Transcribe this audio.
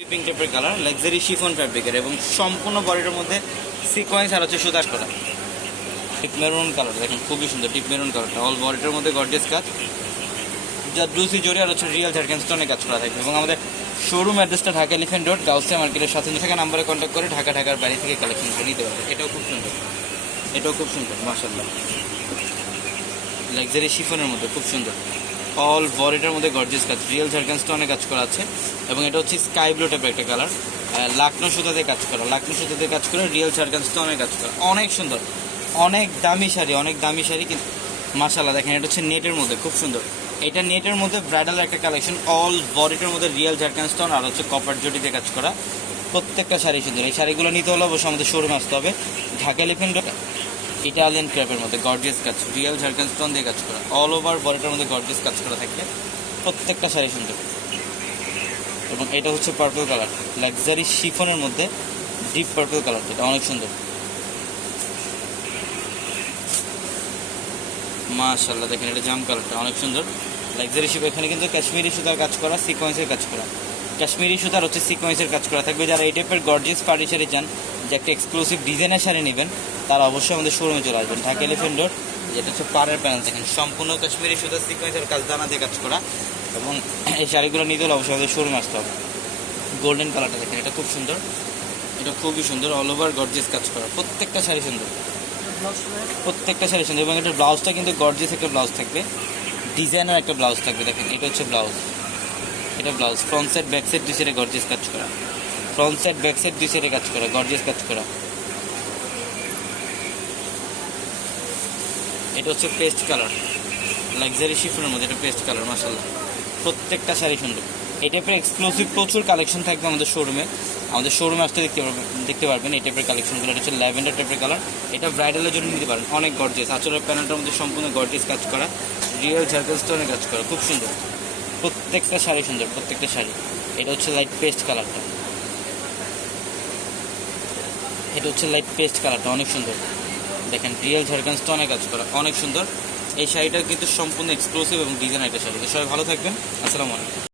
Pink টাইপের colour luxury chiffon ফ্যাব্রিকের এবং সম্পূর্ণ বডিটার মধ্যে সিকোয়েন্স আর হচ্ছে সুতা করা। ডিপ মেরুন কালার দেখেন, খুবই সুন্দর ডিপ মেরুন কালারটা। অল বডিটার মধ্যে গর্জিয়াস কাজ, যা ব্লুসি জড়ি আর হচ্ছে রিয়েল ঝাড়খান্ড স্টোনে কাজ করা থাকবে। এবং আমাদের শোরুম অ্যাড্রেসটা ঢাকা এলিফ্যান্ট রোড গাউসিয়া মার্কেটের সাথে থাকা নাম্বারে কন্ট্যাক্ট করে ঢাকার বাড়ি থেকে কালেকশন করে নিতে পারবে। এটাও খুব সুন্দর, এটাও খুব সুন্দর মাশাআল্লাহ। লাক্সারি শিফনের মধ্যে খুব সুন্দর, অল বডিটার মধ্যে গর্জিয়াস কাজ, রিয়েল ঝাড়খান্ড স্টোনে কাজ করা আছে। এবং এটা হচ্ছে স্কাই ব্লু টাইপের একটা কালার, লাকনো সুতাতে কাজ করা, লাকনো সুতাতে কাজ করে রিয়েল ঝাড়খান্ড স্টোনে কাজ করা। অনেক সুন্দর, অনেক দামি শাড়ি, অনেক দামি শাড়ি কিন্তু মাশাআল্লাহ। দেখেন এটা হচ্ছে নেটের মধ্যে খুব সুন্দর, এটা নেটের মধ্যে ব্রাইডাল একটা কালেকশন। অল বডিটার মধ্যে রিয়েল ঝাড়খান্ড স্টোন আর হচ্ছে কপার জটিতে কাজ করা। প্রত্যেকটা শাড়ি সুন্দর। এই শাড়িগুলো নিতে হলে অবশ্যই আমাদের শোরুমে আসতে হবে ঢাকা এলিফ্যান্ট রোড। ইটালিয়ান ক্র্যাপের মধ্যে গর্জিয়াস কাজ, রিয়েল ঝাড়খান্ড স্টোন দিয়ে কাজ করা। অল ওভার বডিটার মধ্যে গর্জিয়াস কাজ করা থাকবে, প্রত্যেকটা শাড়ি সুন্দর। এবং এটা হচ্ছে পার্পল কালার, লাক্সারি শিফনের মধ্যে ডিপ পার্পল কালার, এটা অনেক সুন্দর মাশাআল্লাহ। দেখেন এটা জাম কালারটা অনেক সুন্দর, লাক্সারি শিফ। এখানে কিন্তু কাশ্মীরি সুতার কাজ করা, সিকোয়েন্সের কাজ করা, কাশ্মীরি সুতার হচ্ছে সিকোয়েন্সের কাজ করা থাকবে। যারা এই টাইপের গর্জিয়াস পার্টি শাড়ি চান, যে একটা এক্সক্লুসিভ ডিজাইনের শাড়ি নেবেন, তারা অবশ্যই আমাদের শোরুমে চলে আসবেন ঢাকা এলিফ্যান্ট রোড। যেটা হচ্ছে পাড়ের প্যানেল, দেখেন সম্পূর্ণ কাশ্মীরি সুতার সিকোয়েন্সের কাজ, দানা দিয়ে কাজ করা। এবং এই শাড়িগুলো নিতে হলে অবশ্যই আমাদের শোরুমে আসতে হবে। গোল্ডেন কালারটা দেখেন, এটা খুব সুন্দর, এটা খুবই সুন্দর, অল ওভার গর্জিয়াস কাজ করা। প্রত্যেকটা শাড়ি সুন্দর, প্রত্যেকটা শাড়ি সুন্দর। এবং এটা ব্লাউজটা কিন্তু গর্জিয়াস একটা ব্লাউজ থাকবে, ডিজাইনার একটা ব্লাউজ থাকবে। দেখেন এটা হচ্ছে ব্লাউজ, এটা blouse. Front side back side দুই সাইডে গর্জিয়াস কাজ করা, ফ্রন্ট সাইড ব্যাক সাইড দুই সাইডে কাজ করা, গর্জিয়াস কাজ করা। এটা হচ্ছে পেস্ট কালার, লাক্সারি শিফনের মধ্যে এটা পেস্ট কালার মাশাআল্লাহ। প্রত্যেকটা শাড়ি সুন্দর। এই টাইপের এক্সক্লুসিভ প্রচুর কালেকশন থাকবে আমাদের শোরুমে, আমাদের শোরুমে আসতে দেখতে পারবেন এই টাইপের কালেকশনগুলো। এটা হচ্ছে ল্যাভেন্ডার টাইপের কালার, এটা ব্রাইডালের জন্য নিতে পারেন, অনেক গর্জিয়াস। আঁচলের প্যানেলটার মধ্যে সম্পূর্ণ গর্জিয়াস কাজ করা, রিয়েল ঝাড়খান্ড স্টোনে কাজ করা, খুব সুন্দর। প্রত্যেকটা শাড়ি সুন্দর, প্রত্যেকটা শাড়ি। এটা হচ্ছে লাইট পেস্ট কালারটা, এটা হচ্ছে লাইট পেস্ট কালারটা অনেক সুন্দর। দেখেন রিয়েল ঝাড়খান্ড স্টোনে কাজ করা, অনেক সুন্দর। এই শাড়িটা কিন্তু সম্পূর্ণ এক্সক্লুসিভ এবং ডিজাইন একটা শাড়ি। তো সবাই ভালো থাকবেন, আসসালামু আলাইকুম।